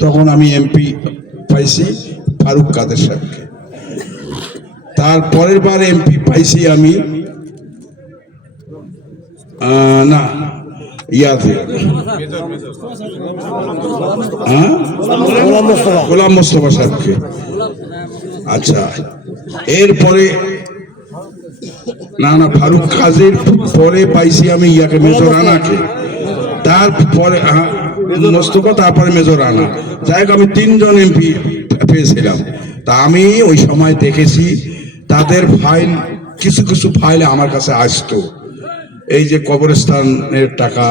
তখন আমি এমপি পাইছি ফারুক কাদের সাহেবকে। তারপরের বার এমপি পাইছি আমি না ইয়াতে গোলাম মোস্তফা সাহেবকে। আচ্ছা, এরপরে না ফারুক কাজের পরে পাইছি আমি ইয়াকে মেজর রানাকে, তারপরে মোস্তফা, তারপরে মেজর রানা। যাই হোক আমি 3 জন এমপি পেয়েছিলাম। তা আমি ওই সময় দেখেছি তাদের ফাইল, কিছু কিছু ফাইল আমার কাছে আসতো, এই যে কবরস্থানের টাকা,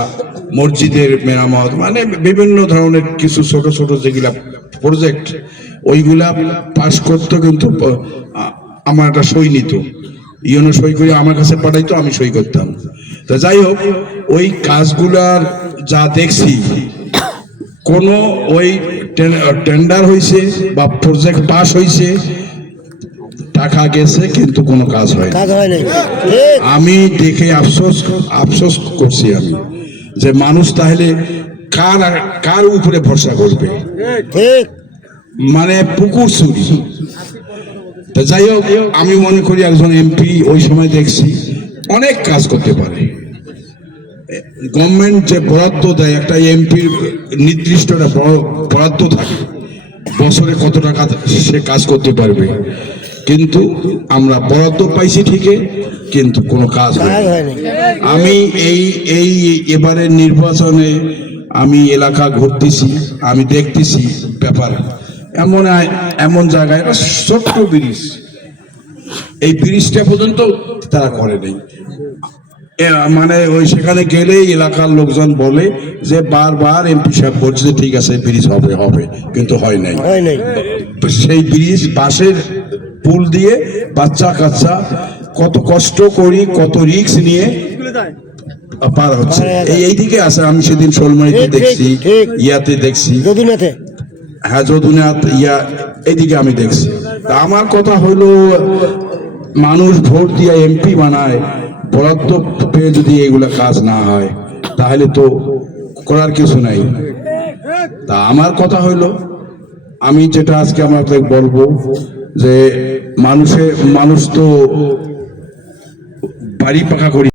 মসজিদের মেরামত, মানে বিভিন্ন ধরনের কিছু ছোট ছোট যেগুলা প্রজেক্ট, ওইগুলা পাস করতো, কিন্তু আমার একটা সই নিত, ইউনো সই করে আমার কাছে পাঠাইতো, আমি সই করতাম। তো যাই হোক, ওই কাজগুলার যা দেখছি, কোনো ওই টেন্ডার হয়েছে বা প্রজেক্ট পাস হয়েছে, টাকা গেছে, কিন্তু কোনো কাজ হয় না। আমি দেখে আফসোস করছি আমি, যে মানুষ তাহলে কার উপরে ভরসা করবে? মানে পুকুর চুরি। তা যাই হোক, আমি মনে করি একজন এমপি ওই সময় দেখছি অনেক কাজ করতে পারে। গভর্নমেন্ট যে বরাদ্দ দেয়, একটা এমপির নির্দিষ্ট একটা বরাদ্দ থাকে, বছরে কত টাকা সে কাজ করতে পারবে, কিন্তু আমরা বরাদ্দ পাইছি ঠিকই, কিন্তু কোনো কাজ হয়নি। আমি এই এবারে নির্বাচনে আমি এলাকা ঘুরতেছি, আমি দেখতেছি ব্যাপার এমন জায়গায় ছোট্ট ব্রিজ, এই ব্রিজটা পর্যন্ত তারা করে নেই। মানে ওই সেখানে গেলেই এলাকার লোকজন বলে যে বারবার এমপি সাহেব বলছে যে ঠিক আছে ব্রিজ হবে হবে, কিন্তু হয় নাই। সেই ব্রিজ বাঁশের পুল দিয়ে বাচ্চা কাচ্চা কত কষ্ট করি, কত রিস্ক নিয়ে পার হচ্ছে। এইদিকে আছে, আমি সেদিন শোলমারিতে দেখছি, ইয়াতে দেখছি, হ্যাঁ যদুনাথ, ইয়া এইদিকে আমি দেখছি। তা আমার কথা হলো, মানুষ ভোট দিয়ে এমপি বানায়, বরাদ্দ পেয়ে যদি এগুলা কাজ না হয়, তাহলে তো করার কিছু নাই। তা আমার কথা হইলো, আমি যেটা আজকে আপনাদের বলবো, যে মানুষ তো বাড়ি পাকা করি।